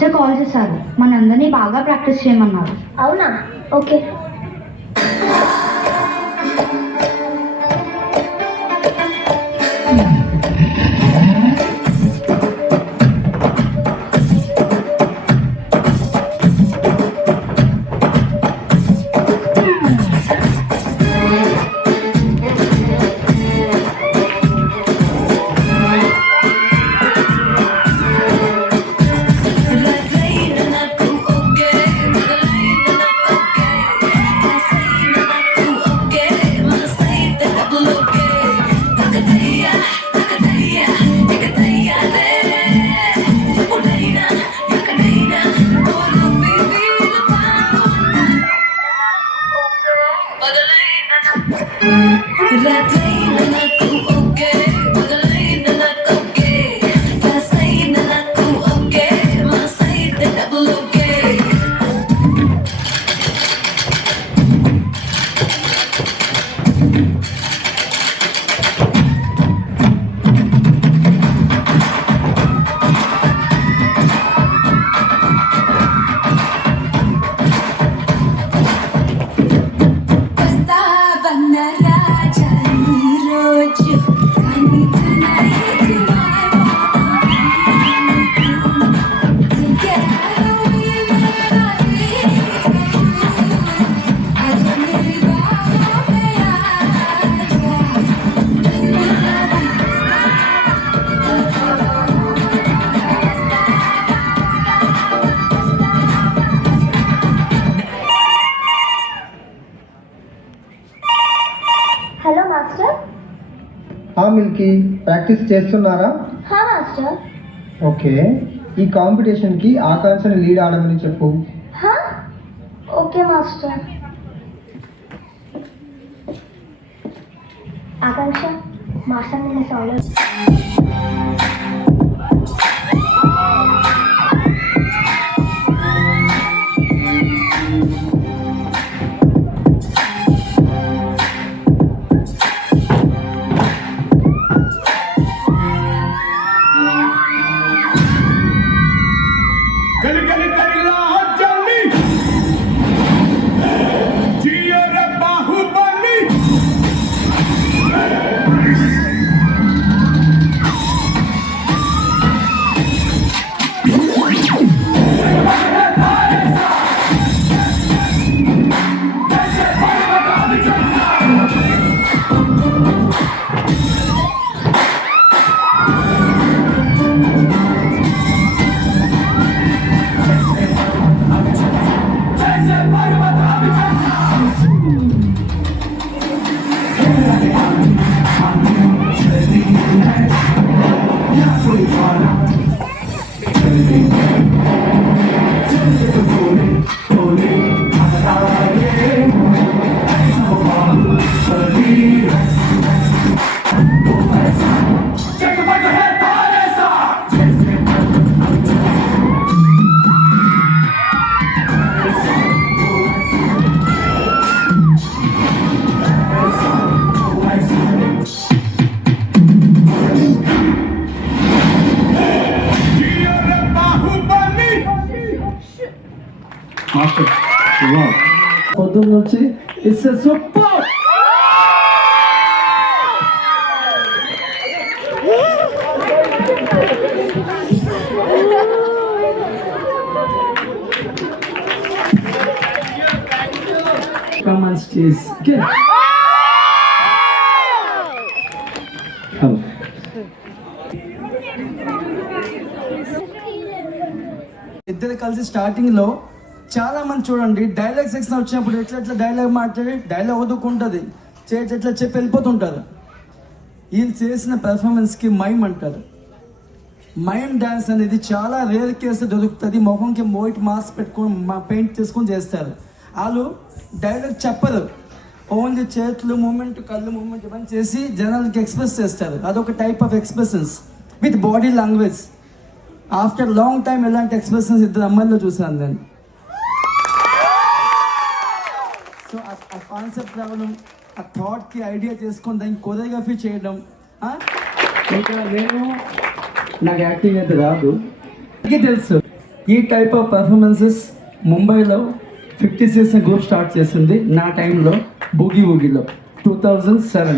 Master call చేశారు, మనందరినీ బాగా ప్రాక్టీస్ చేయమన్నారు. అవునా? Okay. Hello master. Milky, practice చేస్తున్నారా? మాస్టర్. ఓకే, ఈ కాంపిటీషన్కి ఆకాంక్షని లీడ్ ఆడమని చెప్పు. Okay master. ఆకాంక్ష, మాస్టర్ నిన్న సాల్వ్. పొద్దున్న నుంచి it's super. Come on stage. Okay. Come. ఇద్దరు కలిసి స్టార్టింగ్ లో చాలా మంది చూడండి డైలాగ్ సెక్షన్ వచ్చినప్పుడు ఎట్లా డైలాగ్ మాట్లాడి డైలాగ్ వదుకుంటుంది, ఎట్లా చెప్పి వెళ్ళిపోతుంటారు. వీళ్ళు చేసిన పెర్ఫార్మెన్స్ కి మైమ్ అంటారు. మైమ్ డాన్స్ అనేది చాలా రేర్ కేసు దొరుకుతుంది. ముఖంకి వైట్ మాస్క్ పెట్టుకొని పెయింట్ చేసుకొని చేస్తారు. వాళ్ళు డైలాగ్ చెప్పరు, ఓన్లీ చేతులు మూమెంట్, కళ్ళు మూమెంట్ ఇవన్నీ చేసి జనాలకి ఎక్స్ప్రెస్ చేస్తారు. అదొక type of expressions with body language. After long time ఎలాంటి ఎక్స్ప్రెషన్స్ ఇద్దరు అమ్మాయిల్లో చూసాను నేను. సో ఆ కాన్సెప్ట్ రావడం, ఆ థాట్కి ఐడియా చేసుకొని దానికి కొరియోగ్రఫీ చేయడం. ఇంకా నాకు యాక్టింగ్ అయితే రాదు, తెలుసు ఈ టైప్ ఆఫ్ పర్ఫార్మెన్సెస్ ముంబైలో 50 సీజన్ గ్రూప్ స్టార్ట్ చేసింది నా టైంలో బూగీ వూగీలో 2007.